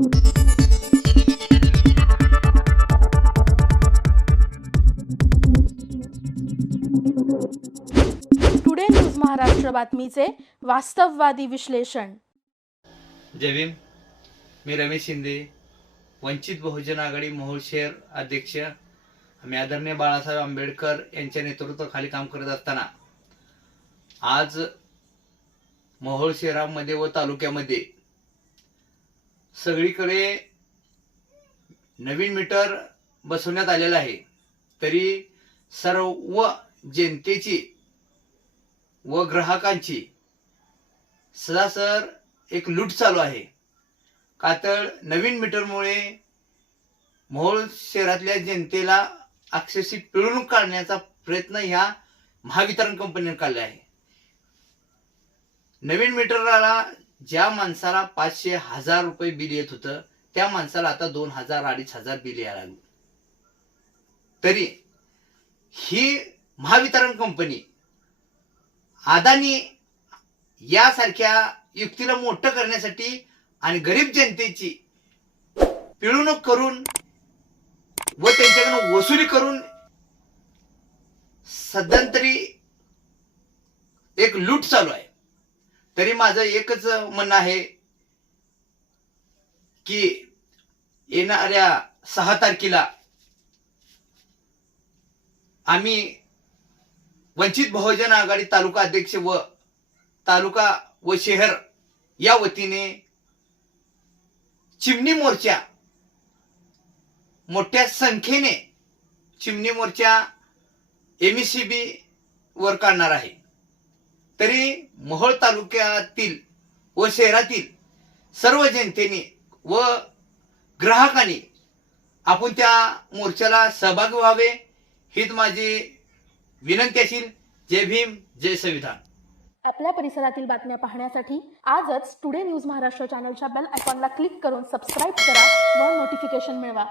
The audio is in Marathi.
टुडे न्यूज महाराष्ट्र बातमीचे वास्तववादी विश्लेषण जय भीम. मी रमेश शिंदे वंचित बहुजन आघाडी मोहोळ शहर अध्यक्ष. आम्ही आदरणीय बाळासाहेब आंबेडकर यांच्या नेतृत्वाखाली काम करत असताना आज मोहोळ शहरामध्ये व तालुक्यामध्ये सगळीकडे नवीन मीटर बसवण्यात आलेलं आहे. तरी सर्व जनतेची व ग्राहकांची सदासर एक लूट चालू आहे. का तर नवीन मीटरमुळे मोहोळ शहरातल्या जनतेला अक्षरशः पिळून काढण्याचा प्रयत्न ह्या महावितरण कंपनीने काढला आहे. नवीन मीटरला ज्या माणसाला पाचशे हजार रुपये बिल येत होतं त्या माणसाला आता दोन हजार अडीच हजार बिल यायला लागलं. तरी ही महावितरण कंपनी अदानी यासारख्या युक्तीला मोठं करण्यासाठी आणि गरीब जनतेची पिळवणूक करून व त्यांच्याकडून वसुली करून सध्यांतरी एक लूट चालू आहे. तरी माझं एकच म्हणणं आहे की येणाऱ्या सहा तारखेला आम्ही वंचित बहुजन आघाडी तालुका अध्यक्ष व तालुका व शहर या वतीने चिमणी मोर्चा मोठ्या संख्येने चिमणी मोर्चा एम सी बी वर काढणार आहे. तरी मोहोळ तालुक्यातील व शहरातील सर्व जनतेने व ग्राहकांनी आपण त्या मोर्चाला सहभागी व्हावे हीच माझी विनंती असेल. जय भीम जय संविधान. आपल्या परिसरातील बातम्या पाहण्यासाठी आजच टुडे न्यूज महाराष्ट्र चॅनलच्या बेल आयकॉनला क्लिक करून सबस्क्राईब करा व नोटिफिकेशन मिळवा.